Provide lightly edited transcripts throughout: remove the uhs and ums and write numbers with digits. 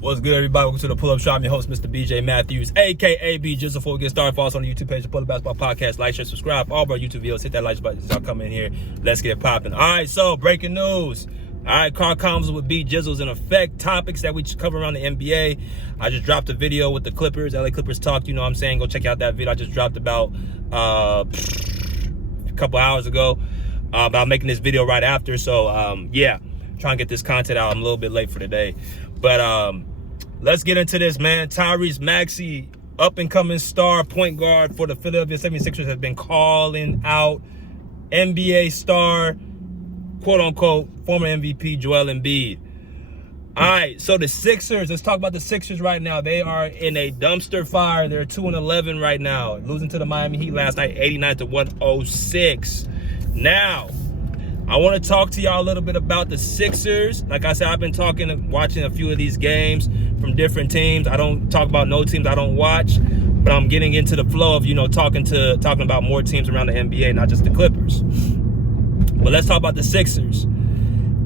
What's good, everybody? Welcome to the Pull Up Shop. I'm your host, Mr. BJ Matthews, aka B. Just before we get started, follow us on the YouTube page, the Pull Up Basketball Podcast. Like, share, subscribe. All of our YouTube videos, hit that like button. Y'all come in here. Let's get popping. All right, so breaking news. All right, car comms with B. Jizzle's in effect. Topics that we cover around the NBA. I just dropped a video with the Clippers, LA Clippers talk. You know what I'm saying? Go check out that video I just dropped about a couple hours ago. But I'm making this video right after. So, yeah, trying to get this content out. I'm a little bit late for today. But let's get into this, man. Tyrese Maxey, up-and-coming star point guard for the Philadelphia 76ers, has been calling out NBA star, quote-unquote, former MVP Joel Embiid. All right, so the Sixers, let's talk about the Sixers right now. They are in a dumpster fire. They're 2-11 right now, losing to the Miami Heat last night, 89-106. Now, I want to talk to y'all a little bit about the Sixers. Like I said, I've been watching a few of these games from different teams. I don't talk about no teams I don't watch, but I'm getting into the flow of, talking about more teams around the NBA, not just the Clippers. But let's talk about the Sixers.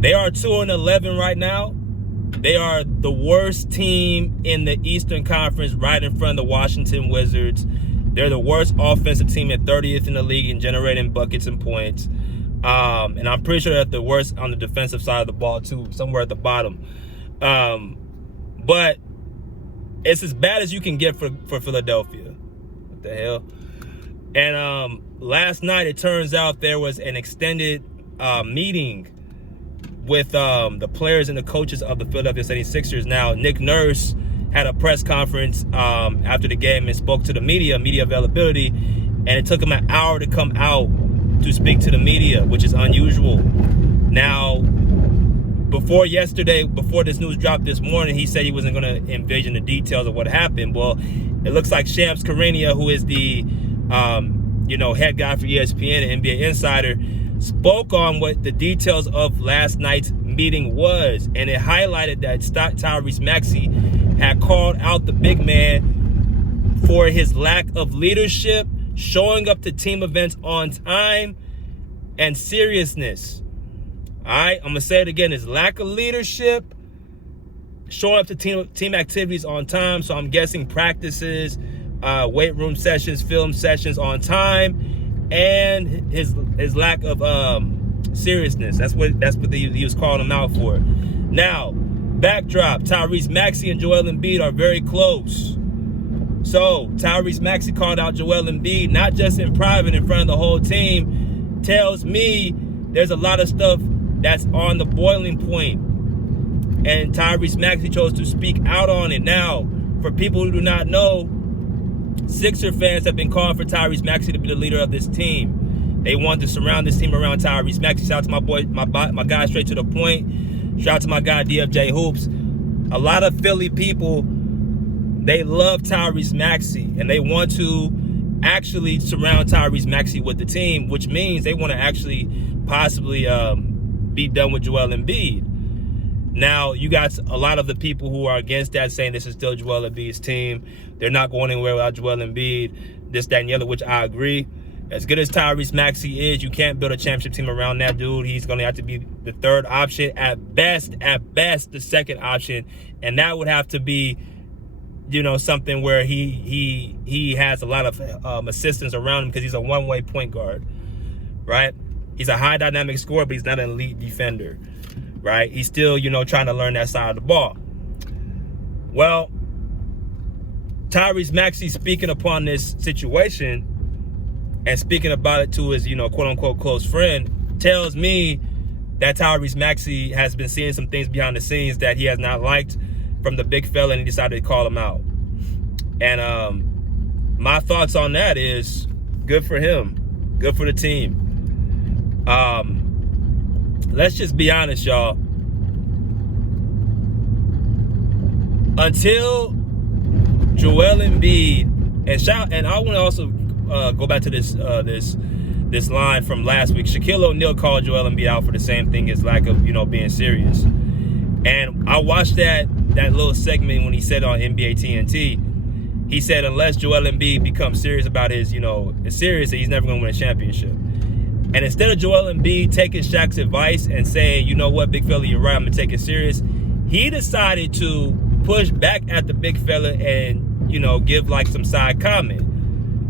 They are 2-11 right now. They are the worst team in the Eastern Conference, right in front of the Washington Wizards. They're the worst offensive team at 30th in the league in generating buckets and points. And I'm pretty sure they're the worst on the defensive side of the ball, too, somewhere at the bottom. But it's as bad as you can get for Philadelphia. What the hell? And last night, it turns out there was an extended meeting with the players and the coaches of the Philadelphia 76ers. Now, Nick Nurse had a press conference after the game and spoke to the media availability, and it took him an hour to come out to speak to the media, which is unusual. Now, before this news dropped this morning, he said he wasn't going to envision the details of what happened. Well, it looks like Shams Charania, who is the head guy for ESPN and NBA Insider, spoke on what the details of last night's meeting was, and it highlighted that Tyrese Maxey had called out the big man for his lack of leadership, showing up to team events on time, and seriousness. All right, I'm going to say it again. His lack of leadership, showing up to team activities on time. So I'm guessing practices, weight room sessions, film sessions on time, and his lack of seriousness. That's what he was calling him out for. Now, backdrop, Tyrese Maxey and Joel Embiid are very close. So, Tyrese Maxey called out Joel Embiid, not just in private, in front of the whole team. Tells me there's a lot of stuff that's on the boiling point. And Tyrese Maxey chose to speak out on it. Now, for people who do not know, Sixer fans have been calling for Tyrese Maxey to be the leader of this team. They want to surround this team around Tyrese Maxey. Shout out to my boy, my guy straight to the point. Shout out to my guy, DFJ Hoops. A lot of Philly people, they love Tyrese Maxey, and they want to actually surround Tyrese Maxey with the team, which means they want to actually possibly be done with Joel Embiid. Now, you got a lot of the people who are against that saying this is still Joel Embiid's team. They're not going anywhere without Joel Embiid, this, that, and the other, which I agree. As good as Tyrese Maxey is, you can't build a championship team around that dude. He's going to have to be the third option, at best, the second option. And that would have to be, something where he has a lot of assistants around him, because he's a one-way point guard, right? He's a high dynamic scorer, but he's not an elite defender, right? He's still, trying to learn that side of the ball. Well, Tyrese Maxey speaking upon this situation and speaking about it to his, quote-unquote close friend, tells me that Tyrese Maxey has been seeing some things behind the scenes that he has not liked from the big fella, and he decided to call him out. And my thoughts on that is, good for him. Good for the team. Let's just be honest, y'all. Until Joel Embiid, and I want to also go back to this line from last week. Shaquille O'Neal called Joel Embiid out for the same thing, his lack of being serious. And I watched that little segment when he said on NBA TNT. He said unless Joel Embiid becomes serious about his serious, he's never going to win a championship. And instead of Joel Embiid taking Shaq's advice and saying, you know what, big fella, you're right, I'm going to take it serious, he decided to push back at the big fella and, you know, give like some side comment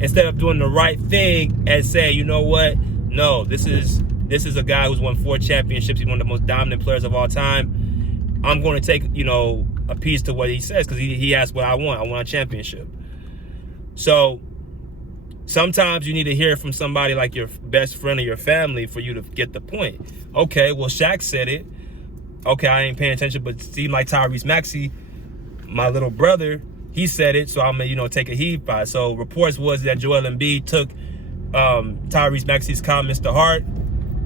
instead of doing the right thing and saying, you know what, no, this is a guy who's won 4 championships. He's one of the most dominant players of all time. I'm going to take, you know, a piece to what he says because he asked what I want. I want a championship. So sometimes you need to hear from somebody like your best friend or your family for you to get the point. Okay, well, Shaq said it. Okay, I ain't paying attention, but it seemed like Tyrese Maxey, my little brother, he said it, so I'm gonna, you know, take a heed by it. So reports was that Joel Embiid took Tyrese Maxey's comments to heart,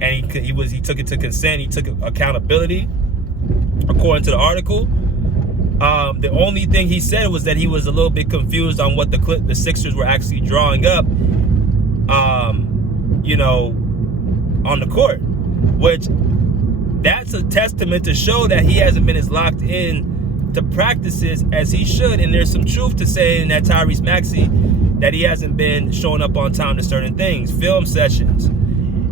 and he took it to consent. He took accountability, according to the article. The only thing he said was that he was a little bit confused on what the Sixers were actually drawing up, you know, on the court, which that's a testament to show that he hasn't been as locked in to practices as he should. And there's some truth to saying that Tyrese Maxey, that he hasn't been showing up on time to certain things, film sessions.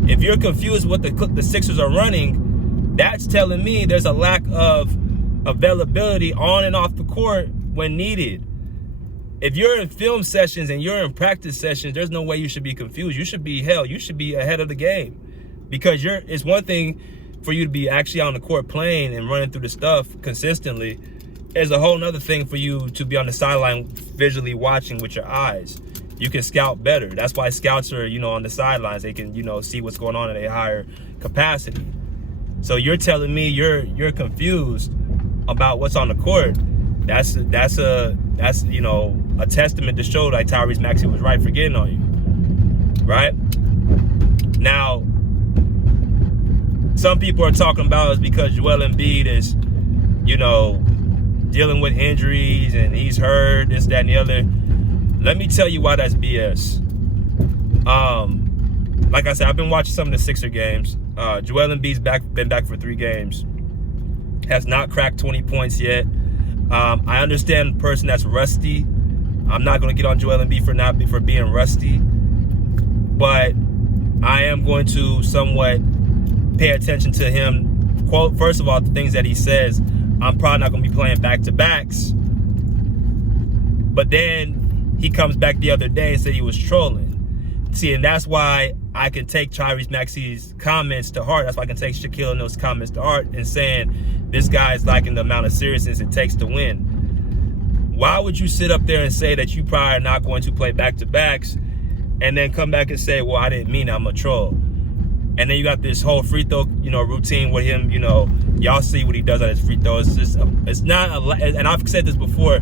If you're confused what the Sixers are running, that's telling me there's a lack of availability on and off the court when needed. If you're in film sessions and you're in practice sessions, there's no way you should be confused. You should be you should be ahead of the game, because it's one thing for you to be actually on the court playing and running through the stuff consistently. It's a whole nother thing for you to be on the sideline visually watching with your eyes. You can scout better. That's why scouts are, you know, on the sidelines. They can, you know, see what's going on at a higher capacity. So you're telling me you're confused about what's on the court. That's you know, a testament to show like Tyrese Maxey was right for getting on you, right? Now, some people are talking about it's because Joel Embiid is, you know, dealing with injuries and he's hurt, this, that, and the other. Let me tell you why that's BS. Like I said, I've been watching some of the Sixer games. Joel Embiid's been back for 3 games. Has not cracked 20 points yet. I understand the person that's rusty. I'm not going to get on Joel Embiid for being rusty, but I am going to somewhat pay attention to him. Quote, first of all, the things that he says. I'm probably not going to be playing back-to-backs. But then he comes back the other day and said he was trolling. See, and that's why I can take Tyrese Maxey's comments to heart. That's why I can take Shaquille O'Neal's comments to heart and saying this guy is lacking the amount of seriousness it takes to win. Why would you sit up there and say that you probably are not going to play back-to-backs and then come back and say, well, I didn't mean it, I'm a troll? And then you got this whole free throw, you know, routine with him. You know, y'all see what he does on his free throw. It's just, it's not, and I've said this before,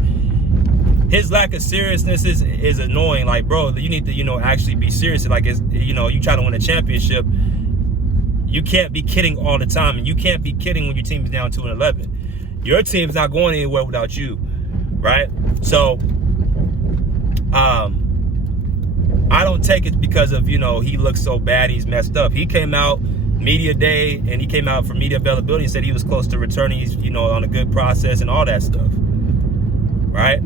his lack of seriousness is annoying. Like, bro, you need to, you know, actually be serious. Like, it's, you know, you try to win a championship, you can't be kidding all the time, and you can't be kidding when your team is down 2-11. Your team's not going anywhere without you, right? So, I don't take it because of, you know, he looks so bad, he's messed up. He came out media day, and he came out for media availability and said he was close to returning. He's, you know, on a good process and all that stuff, right?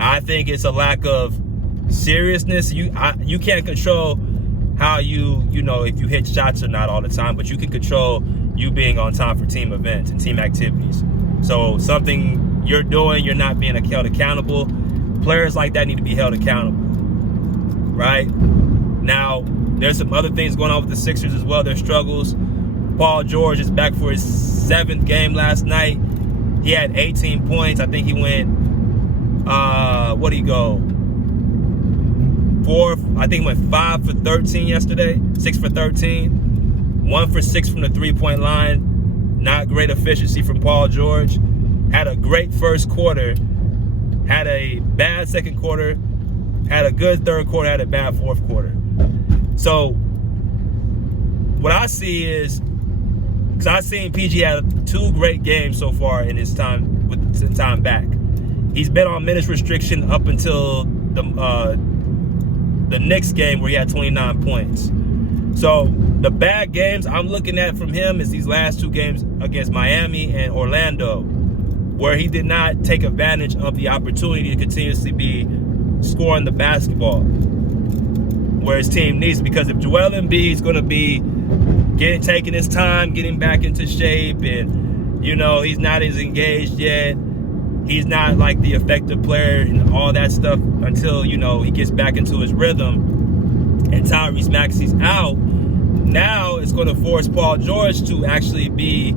I think it's a lack of seriousness. You can't control how you know, if you hit shots or not all the time, but you can control you being on time for team events and team activities. So something you're doing, you're not being held accountable. Players like that need to be held accountable, right? Now, there's some other things going on with the Sixers as well. Their struggles. Paul George is back for his 7th game last night. He had 18 points. I think he went, what did he go? 5 for 13 yesterday. 6 for 13. 1 for 6 from the 3-point line. Not great efficiency from Paul George. Had a great first quarter. Had a bad second quarter. Had a good third quarter. Had a bad fourth quarter. So what I see is, because I've seen PG have 2 great games so far in his time back. He's been on minutes restriction up until the Knicks game where he had 29 points. So the bad games I'm looking at from him is these last 2 games against Miami and Orlando, where he did not take advantage of the opportunity to continuously be scoring the basketball where his team needs it. Because if Joel Embiid is going to be taking his time, getting back into shape, and, you know, he's not as engaged yet, he's not like the effective player and all that stuff until, you know, he gets back into his rhythm and Tyrese Maxey's out. Now it's going to force Paul George to actually be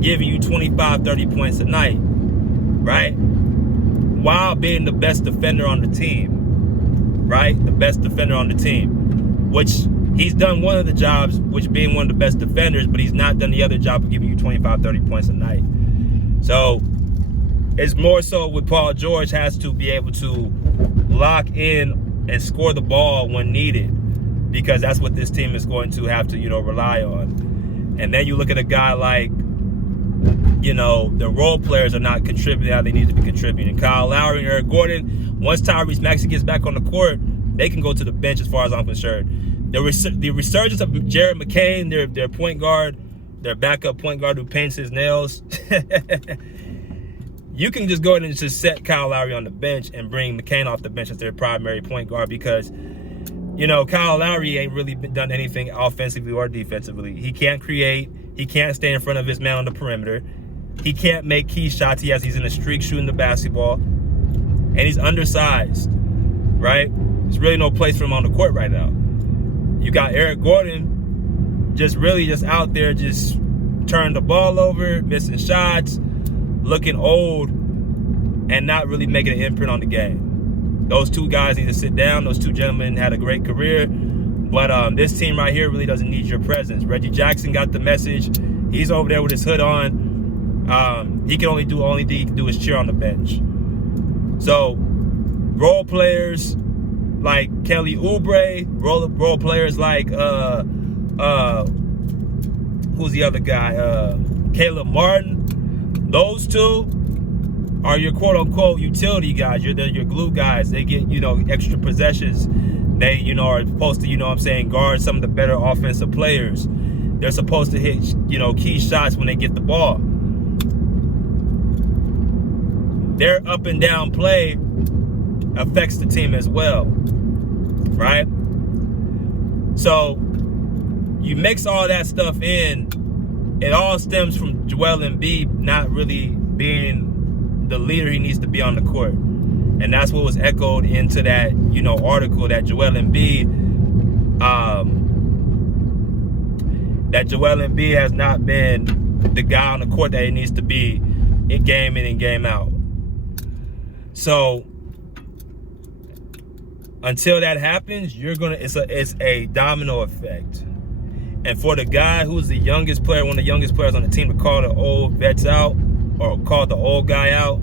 giving you 25, 30 points a night, right? While being the best defender on the team, right? The best defender on the team, which he's done one of the jobs, which being one of the best defenders, but he's not done the other job of giving you 25, 30 points a night. So it's more so with Paul George has to be able to lock in and score the ball when needed, because that's what this team is going to have to, you know, rely on. And then you look at a guy like, you know, the role players are not contributing how they need to be contributing. Kyle Lowry and Eric Gordon, once Tyrese Maxey gets back on the court, they can go to the bench as far as I'm concerned. The resurgence of Jared McCain, their point guard, their backup point guard who paints his nails, you can just go ahead and just set Kyle Lowry on the bench and bring McCain off the bench as their primary point guard, because, you know, Kyle Lowry ain't really done anything offensively or defensively. He can't create. He can't stay in front of his man on the perimeter. He can't make key shots. He's in a streak shooting the basketball. And he's undersized, right? There's really no place for him on the court right now. You got Eric Gordon just out there just turning the ball over, missing shots, looking old, and not really making an imprint on the game. Those two guys need to sit down. Those two gentlemen had a great career. But this team right here really doesn't need your presence. Reggie Jackson got the message. He's over there with his hood on. He can only thing he can do is cheer on the bench. So role players like Kelly Oubre, role players like who's the other guy? Caleb Martin. Those two are your quote-unquote utility guys. Your glue guys. They get, you know, extra possessions. They, you know, are supposed to, you know what I'm saying, guard some of the better offensive players. They're supposed to hit, you know, key shots when they get the ball. Their up and down play affects the team as well, right? So you mix all that stuff in, it all stems from Joel Embiid not really being the leader he needs to be on the court. And that's what was echoed into that, you know, article that Joel Embiid has not been the guy on the court that he needs to be in game in and game out. So until that happens, it's a domino effect. And for the guy who's the youngest player, one of the youngest players on the team, to call the old vets out or call the old guy out,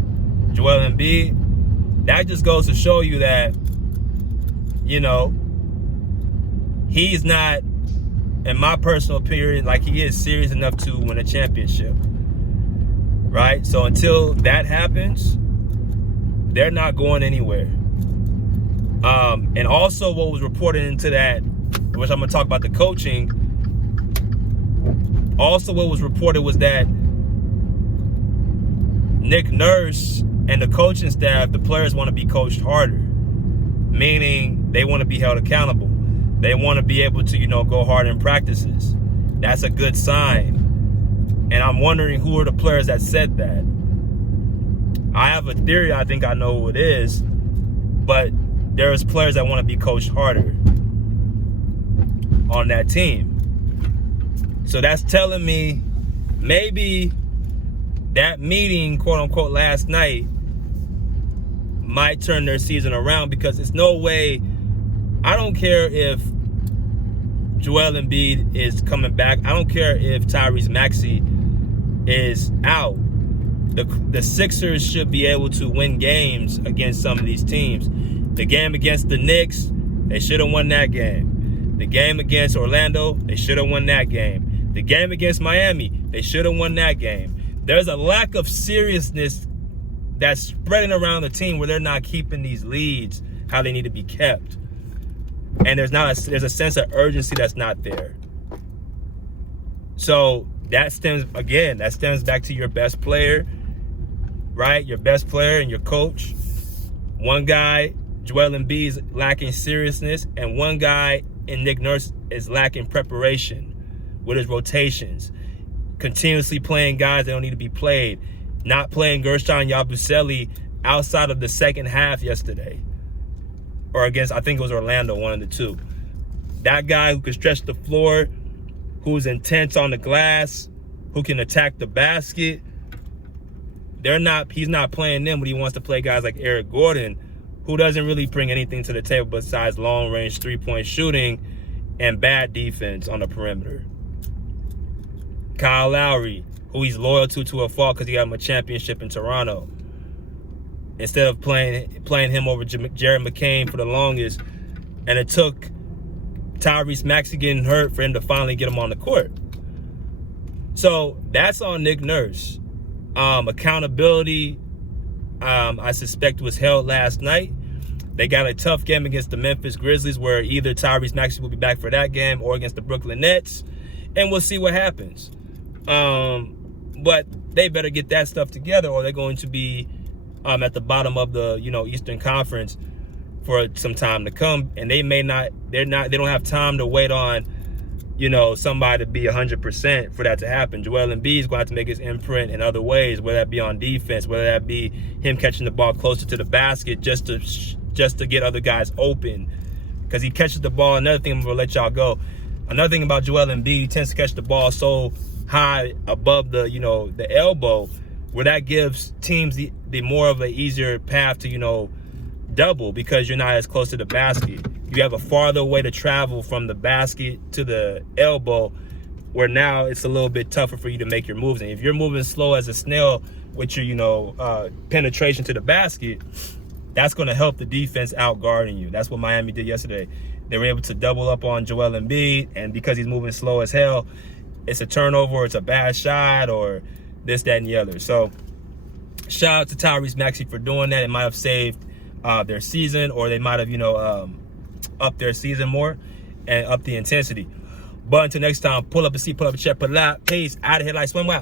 Joel Embiid, that just goes to show you that, you know, he's not, in my personal opinion, like he is serious enough to win a championship, right? So until that happens, they're not going anywhere. And also what was reported into that, which I'm going to talk about the coaching, also what was reported was that Nick Nurse and the coaching staff, the players want to be coached harder, meaning they want to be held accountable. They want to be able to, you know, go hard in practices. That's a good sign. And I'm wondering who are the players that said that. I have a theory. I think I know who it is, but there's players that want to be coached harder on that team. So that's telling me maybe that meeting, quote unquote, last night might turn their season around, because it's no way. I don't care if Joel Embiid is coming back. I don't care if Tyrese Maxey is out. The Sixers should be able to win games against some of these teams. The game against the Knicks, they should have won that game. The game against Orlando, they should have won that game. The game against Miami, they should have won that game. There's a lack of seriousness that's spreading around the team where they're not keeping these leads how they need to be kept. And there's a sense of urgency that's not there. So that stems back to your best player, right? Your best player and your coach. One guy, Joel Embiid, is lacking seriousness, and one guy in Nick Nurse is lacking preparation with his rotations, continuously playing guys that don't need to be played. not playing Gershon Yabusele outside of the second half yesterday. Or against, I think it was Orlando, one of the two. That guy who can stretch the floor, who's intense on the glass, who can attack the basket. He's not playing them, but he wants to play guys like Eric Gordon, who doesn't really bring anything to the table besides long-range three-point shooting and bad defense on the perimeter. Kyle Lowry, who he's loyal to a fault because he got him a championship in Toronto. Instead of playing him over Jared McCain for the longest, and it took Tyrese Maxey getting hurt for him to finally get him on the court. So that's on Nick Nurse. Accountability, I suspect, was held last night. They got a tough game against the Memphis Grizzlies where either Tyrese Maxey will be back for that game or against the Brooklyn Nets, and we'll see what happens. But they better get that stuff together or they're going to be at the bottom of the Eastern Conference for some time to come, and they don't have time to wait on somebody to be 100% for that to happen. Joel Embiid is going to have to make his imprint in other ways, whether that be on defense, whether that be him catching the ball closer to the basket just to get other guys open, because he catches the ball. Another thing, I'm going to let y'all go. Another thing about Joel Embiid, he tends to catch the ball so high above the elbow, where that gives teams the more of an easier path to double, because you're not as close to the basket. You have a farther way to travel from the basket to the elbow, where now it's a little bit tougher for you to make your moves. And if you're moving slow as a snail with your penetration to the basket, that's going to help the defense out guarding you. That's what Miami did yesterday. They were able to double up on Joel Embiid, and because he's moving slow as hell, it's a turnover, or it's a bad shot, or this, that, and the other. So shout out to Tyrese Maxey for doing that. It might have saved their season, or they might have up their season more and up the intensity. But until next time, pull up a seat, pull up a chair, pull it out. Peace. Out of here like swim out.